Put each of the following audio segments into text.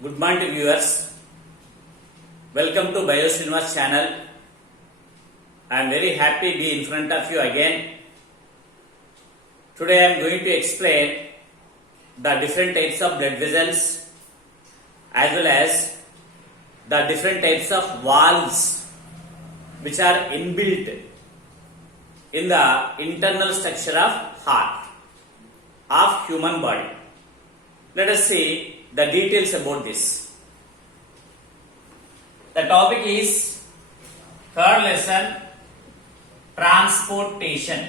Good morning viewers. Welcome to BioSciences channel. I am very happy to be in front of you again. Today I am going to explain the different types of blood vessels as well as the different types of valves which are inbuilt in the internal structure of heart of human body. Let us see the details about this. The topic is third lesson, transportation.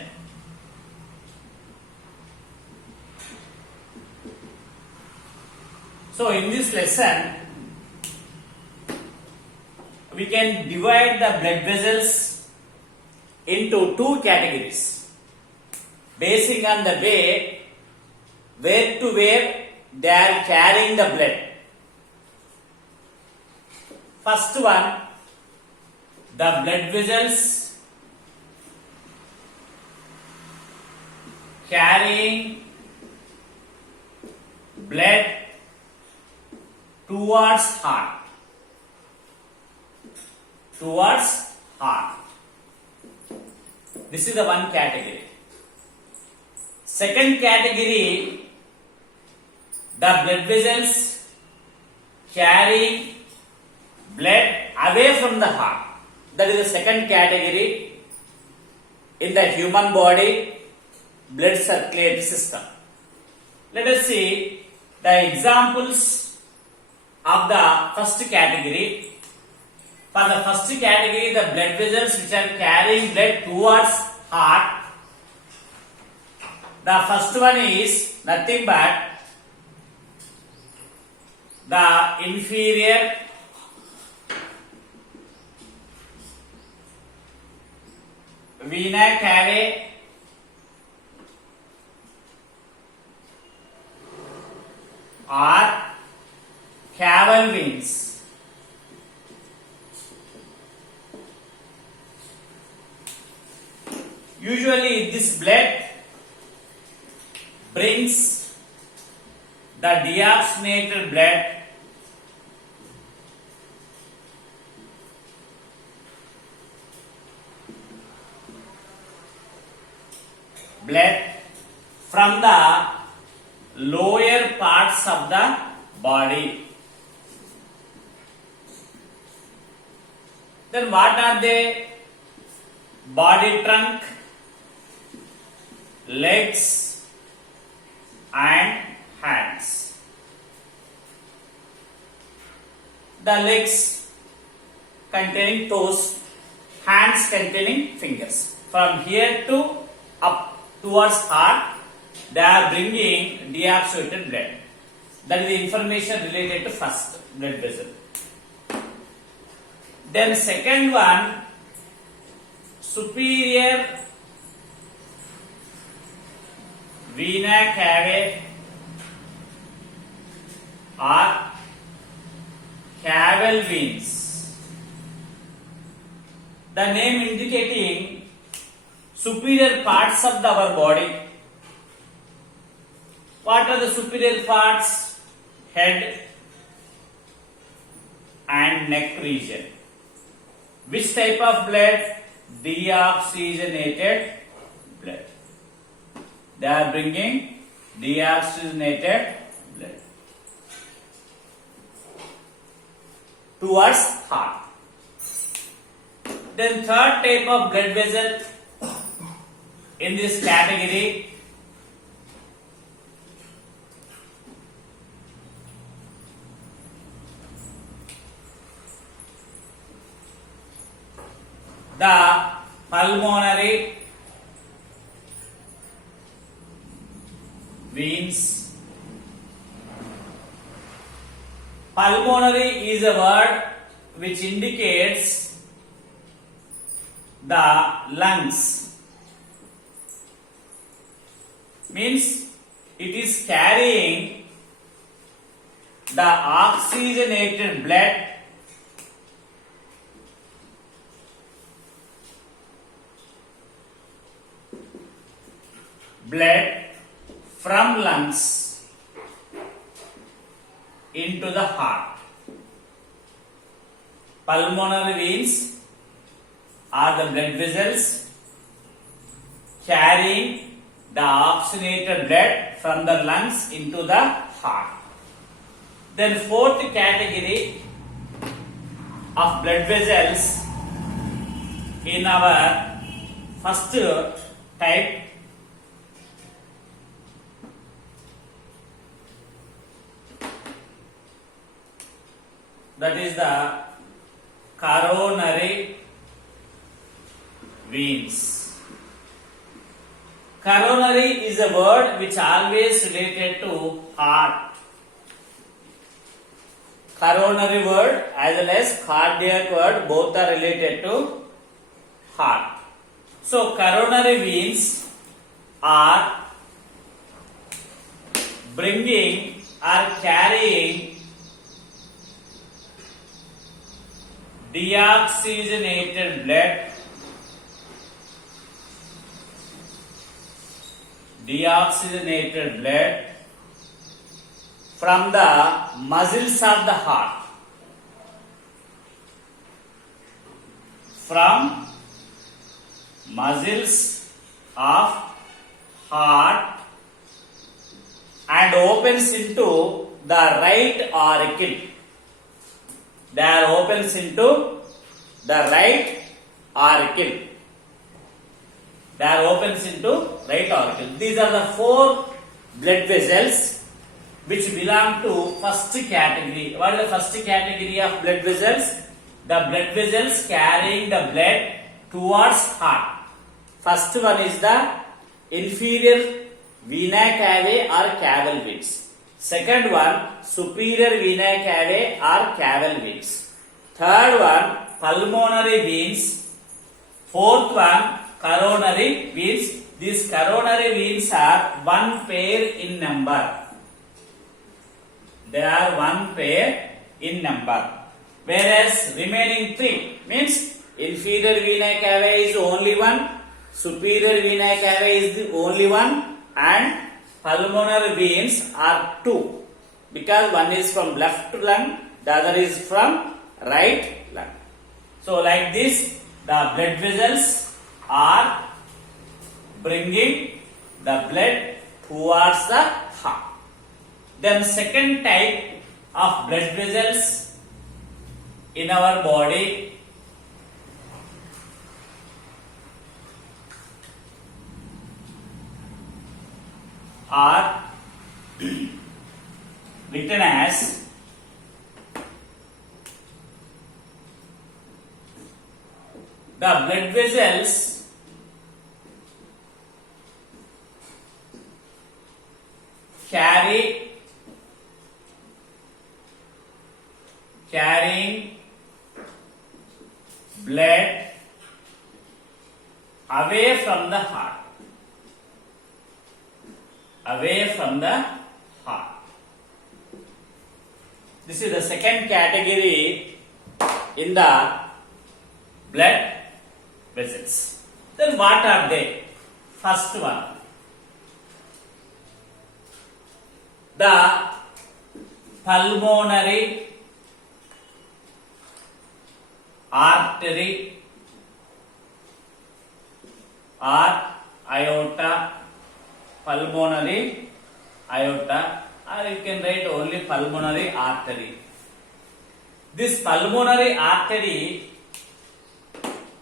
So in this lesson we can divide the blood vessels into two categories basing on the way where to where they are carrying the blood. First one, the blood vessels carrying blood towards heart. Towards heart. This is the one category. Second category, the blood vessels carrying blood away from the heart. That is the second category in the human body blood circulatory system. Let us see the examples of the first category. For the first category, the blood vessels which are carrying blood towards heart. The first one is nothing but the inferior vena cava or caval veins. Usually this blood brings the deoxygenated blood from the lower parts of the body. Then what are they? Body trunk, legs and hands. The legs containing toes, hands containing fingers. From here to up towards heart, they are bringing deoxygenated blood. That is the information related to first blood vessel. Then second one, superior vena cava or caval veins. The name indicating superior parts of our body. What are the superior parts? Head and neck region. Which type of blood? Deoxygenated blood. They are bringing deoxygenated blood towards heart. Then third type of blood vessel in this category, the pulmonary veins. Pulmonary is a word which indicates the lungs. Means it is carrying the oxygenated blood from lungs into the heart. Pulmonary veins are the blood vessels carrying the oxygenated blood from the lungs into the heart. Then fourth category of blood vessels in our first type, that is the coronary veins. Coronary is a word which always related to heart. Coronary word as well as cardiac word both are related to heart. So coronary veins are bringing or carrying deoxygenated blood from the muscles of the heart. From muscles of heart and opens into the right auricle. There opens into the right auricle. There opens into right auricle. These are the four blood vessels which belong to first category. What is the first category of blood vessels? The blood vessels carrying the blood towards heart. First one is the inferior vena cava or caval veins. Second one, superior vena cava or caval veins. Third one, pulmonary veins. Fourth one, coronary veins. These coronary veins are one pair in number. They are one pair in number. Whereas remaining three means inferior vena cava is only one, superior vena cava is the only one, and pulmonary veins are two, because one is from left lung, the other is from right lung. So like this, the blood vessels are bringing the blood towards the heart. Then second type of blood vessels in our body are written as the blood vessels carrying blood away from the heart. Away from the heart. This is the second category in the blood vessels. Then what are they? First one, the pulmonary artery or aorta. Pulmonary aorta, or you can write only pulmonary artery. This pulmonary artery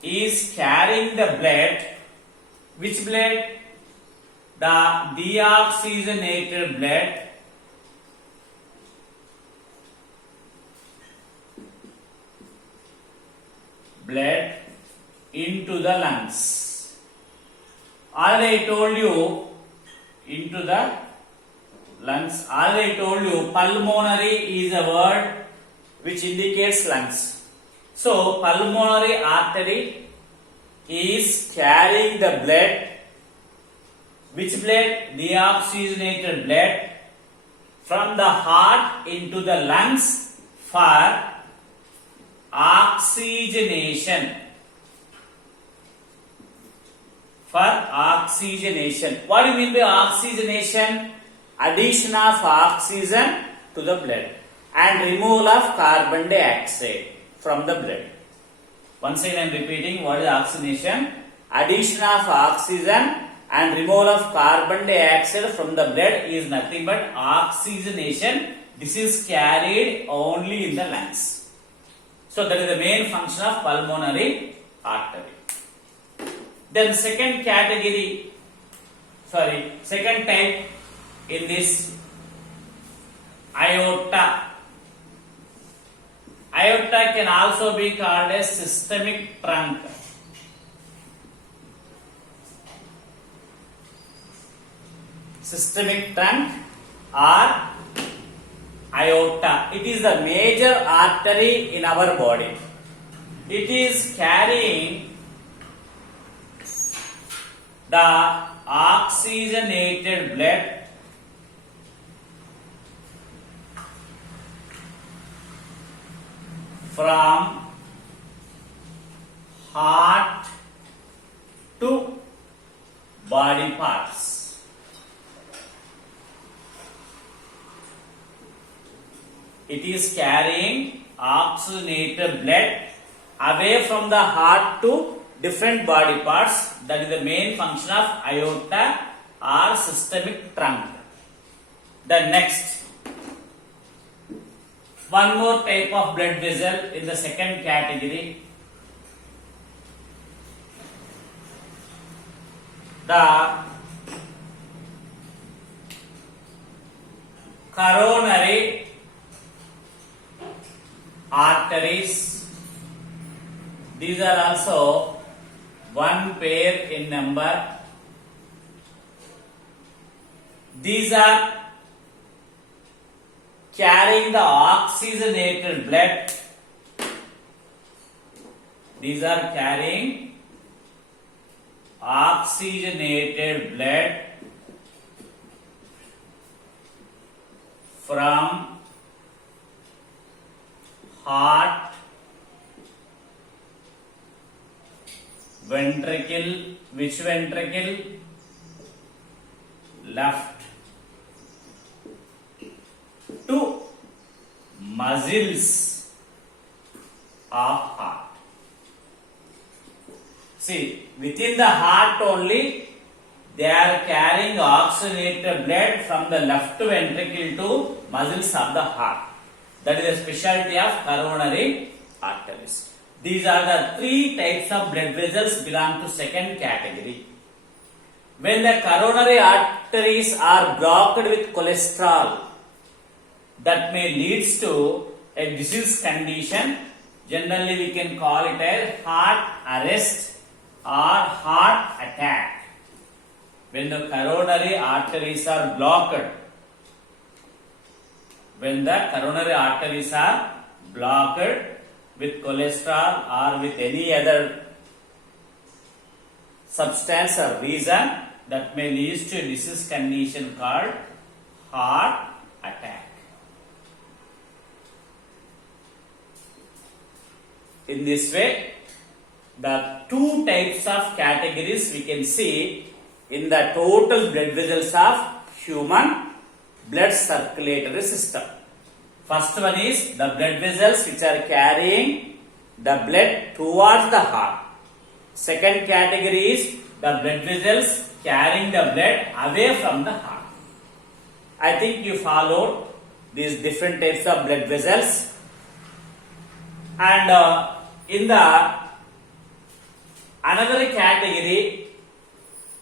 is carrying the blood. Which blood? The deoxygenated blood into the lungs. Already I told you, into the lungs. Already I told you, pulmonary is a word which indicates lungs. So pulmonary artery is carrying the blood. Which blood? Deoxygenated blood from the heart into the lungs for oxygenation. For oxygenation. What do you mean by oxygenation? Addition of oxygen to the blood. and removal of carbon dioxide from the blood. Once again I am repeating what is oxygenation. Addition of oxygen and removal of carbon dioxide from the blood is nothing but oxygenation. This is carried only in the lungs. So that is the main function of pulmonary artery. Then second type in this aorta. Aorta can also be called a systemic trunk. Systemic trunk or aorta. It is the major artery in our body. It is carrying the oxygenated blood from heart to body parts. It is carrying oxygenated blood away from the heart to different body parts. That is the main function of aorta or systemic trunk. The next, one more type of blood vessel in the second category. The coronary arteries. These are also one pair in number. These are carrying the oxygenated blood. These are carrying oxygenated blood from heart, ventricle. Which ventricle? Left. To muscles of heart. See, within the heart only they are carrying oxygenated blood from the left ventricle to muscles of the heart. That is the specialty of coronary arteries. These are the three types of blood vessels belong to second category. When the coronary arteries are blocked with cholesterol, that may leads to a disease condition. Generally we can call it as heart arrest or heart attack. When the coronary arteries are blocked, with cholesterol or with any other substance or reason, that may lead to a disease condition called heart attack. In this way, the two types of categories we can see in the total blood vessels of human blood circulatory system. First one is the blood vessels which are carrying the blood towards the heart. Second category is the blood vessels carrying the blood away from the heart. I think you followed these different types of blood vessels. And in the another category,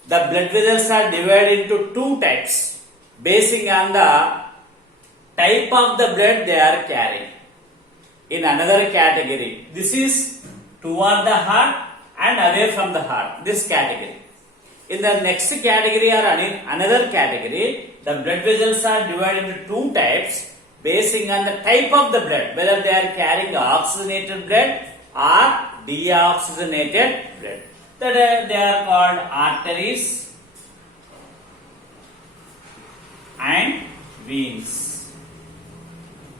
the blood vessels are divided into two types basing on the type of the blood they are carrying. In another category, this is toward the heart and away from the heart, this category. In the next category or in another category, the blood vessels are divided into two types basing on the type of the blood, whether they are carrying oxygenated blood or deoxygenated blood. That they are called arteries and veins.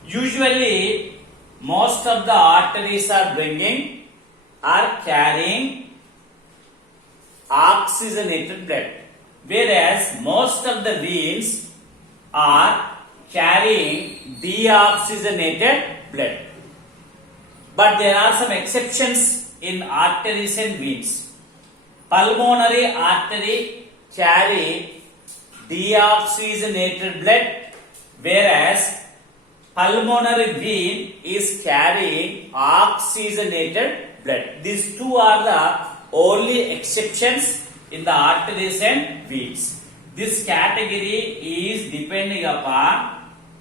Usually, most of the arteries are carrying oxygenated blood, whereas most of the veins are carrying deoxygenated blood. But there are some exceptions in arteries and veins. Pulmonary artery carry deoxygenated blood, whereas pulmonary vein is carrying oxygenated blood. These two are the only exceptions in the arteries and veins. This category is depending upon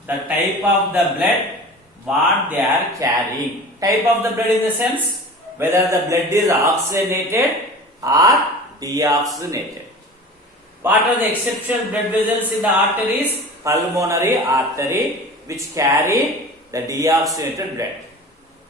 the type of the blood what they are carrying. Type of the blood in the sense whether the blood is oxygenated or deoxygenated. What are the exceptional blood vessels in the arteries? Pulmonary artery, which carry the deoxygenated blood.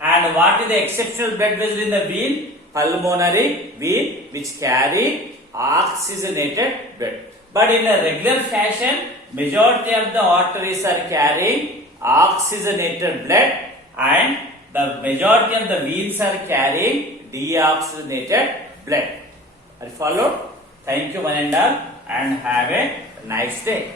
And what is the exceptional blood vessel in the vein? Pulmonary vein, which carry oxygenated blood. But in a regular fashion, majority of the arteries are carrying oxygenated blood and the majority of the veins are carrying deoxygenated blood. Are you followed? Thank you one and all and have a nice day.